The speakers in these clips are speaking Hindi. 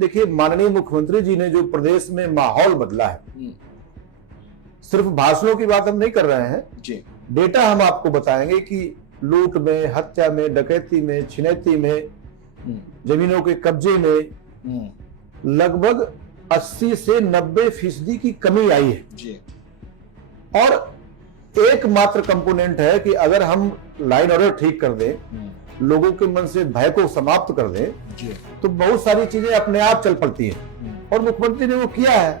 देखिए, माननीय मुख्यमंत्री जी ने जो प्रदेश में माहौल बदला है, सिर्फ भाषणों की बात हम नहीं कर रहे हैं जी। डेटा हम आपको बताएंगे कि लूट में, हत्या में, डकैती में, छिनैती में, जमीनों के कब्जे में लगभग 80 से 90% की कमी आई है जी। और एकमात्र कंपोनेंट है कि अगर हम लाइन ऑर्डर ठीक कर दें, लोगों के मन से भय को समाप्त कर दें जी। तो बहुत सारी चीजें अपने आप चल पड़ती हैं और मुख्यमंत्री ने वो किया है।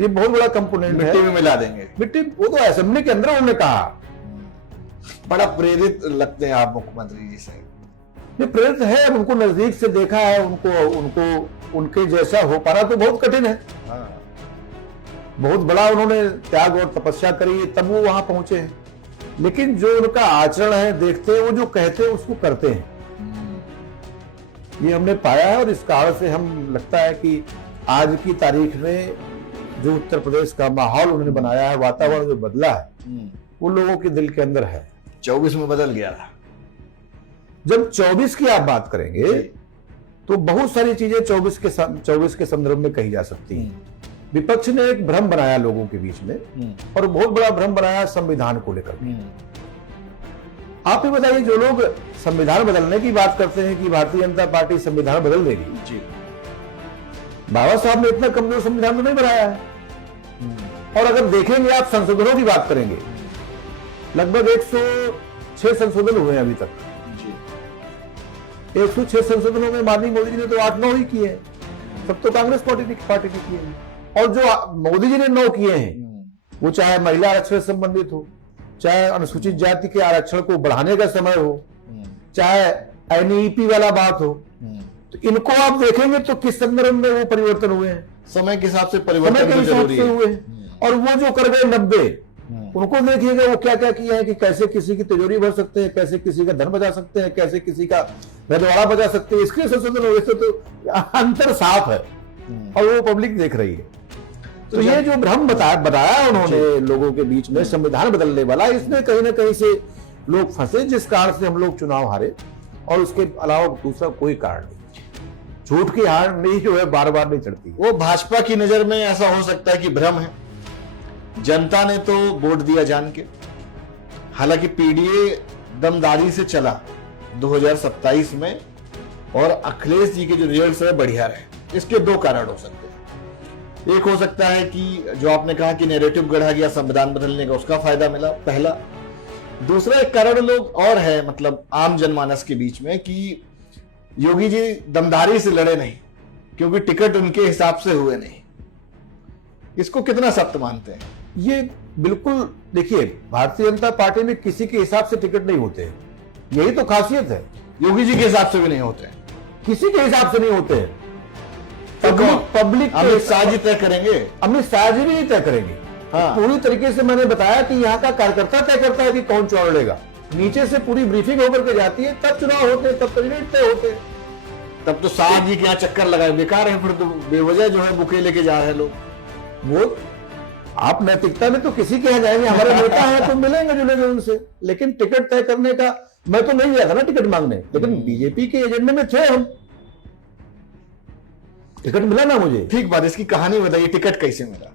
ये बहुत बड़ा कंपोनेंट है। मिट्टी में मिला देंगे। मिट्टी वो तो असेंबली के अंदर उन्होंने कहा। बड़ा प्रेरित लगते हैं आप मुख्यमंत्री जी से। ये प्रेरित है, उनको नजदीक से देखा है, उनको उनके जैसा हो पाना तो बहुत कठिन है। बहुत बड़ा उन्होंने त्याग और तपस्या करी है, तब वो वहां पहुंचे हैं। लेकिन जो उनका आचरण है, देखते हैं, वो जो कहते हैं उसको करते हैं, ये हमने पाया है। और इस कारण से हम लगता है कि आज की तारीख में जो उत्तर प्रदेश का माहौल उन्होंने बनाया है, वातावरण जो बदला है, वो लोगों के दिल के अंदर है। 24 में बदल गया था। जब 24 की आप बात करेंगे तो बहुत सारी चीजें 24 के संदर्भ में कही जा सकती हैं। विपक्ष ने एक भ्रम बनाया लोगों के बीच में और बहुत बड़ा भ्रम बनाया संविधान को लेकर। आप ही बताइए, जो लोग संविधान बदलने की बात करते हैं कि भारतीय जनता पार्टी संविधान बदल देगी जी, बाबा साहब ने इतना कमजोर संविधान तो नहीं बनाया है। और अगर देखेंगे आप, संशोधनों की बात करेंगे, लगभग 106 संशोधन हुए हैं अभी तक जी। 106 संशोधनों में माननीय मोदी जी ने तो 8-9 ही किए हैं, सब तो कांग्रेस पार्टी ने किए हैं। और जो मोदी जी ने 9 किए हैं, वो चाहे महिला आरक्षण से संबंधित हो, चाहे अनुसूचित जाति के आरक्षण को बढ़ाने का समय हो, चाहे एनईपी वाला बात हो, तो इनको आप देखेंगे तो किस संदर्भ में वो परिवर्तन हुए हैं, समय के हिसाब से परिवर्तन जरूरी है। हुए हैं। और वो जो कर गए 90, उनको देखिएगा वो क्या क्या किया है कि कैसे किसी की तिजोरी भर सकते हैं, कैसे किसी का धन बचा सकते हैं, कैसे किसी का रजवाड़ा बचा सकते हैं। इसके संशोधन हो, इससे तो अंतर साफ है और वो पब्लिक देख रही है। तो ये जो भ्रम बताया उन्होंने लोगों के बीच में संविधान बदलने वाला, इसमें कहीं ना कहीं से लोग फंसे, जिस कारण से हम लोग चुनाव हारे। और उसके अलावा दूसरा कोई कारण नहीं। झूठ की हार नहीं जो है बार बार नहीं चढ़ती। वो भाजपा की नजर में ऐसा हो सकता है कि भ्रम है, जनता ने तो वोट दिया जान के। हालांकि पीडीए दमदारी से चला 2027 में और अखिलेश जी के जो रिजल्ट है बढ़िया रहे। इसके 2 कारण हो सकते हैं। एक हो सकता है कि जो आपने कहा कि नैरेटिव गढ़ा गया संविधान बदलने का, उसका फायदा मिला, पहला। दूसरा एक कारण लोग और है, मतलब आम जनमानस के बीच में, कि योगी जी दमदारी से लड़े नहीं, क्योंकि टिकट उनके हिसाब से हुए नहीं। इसको कितना सख्त मानते हैं? ये बिल्कुल, देखिए, भारतीय जनता पार्टी में किसी के हिसाब से टिकट नहीं होते हैं, यही तो खासियत है। योगी जी के हिसाब से भी नहीं होते हैं, किसी के हिसाब से नहीं होते हैं। पब्लिक अमित शाह जी तय करेंगे, अमित शाह जी भी नहीं तय करेंगे। हाँ। पूरी तरीके से मैंने बताया कि यहाँ का कार्यकर्ता तय करता है कि कौन चुनाव लड़ेगा। नीचे से पूरी ब्रीफिंग होकर के जाती है, तब चुनाव होते हैं, तब कैंडिडेट तय होते हैं। तब तो शाह जी के यहाँ चक्कर लगाए बेकार है, फिर तो बेवजह जो है बुके लेके जा रहे हैं लोग। वो आप नैतिकता में तो किसी के यहाँ जाएंगे, हमारे नेता हैं तो मिलेंगे जुलेंगे उनसे, लेकिन टिकट तय करने का मैं तो नहीं गया था ना टिकट मांगने, लेकिन बीजेपी के एजेंडे में थे हम। टिकट मिला ना मुझे। ठीक बात, इसकी कहानी बताइए, टिकट कैसे मिला?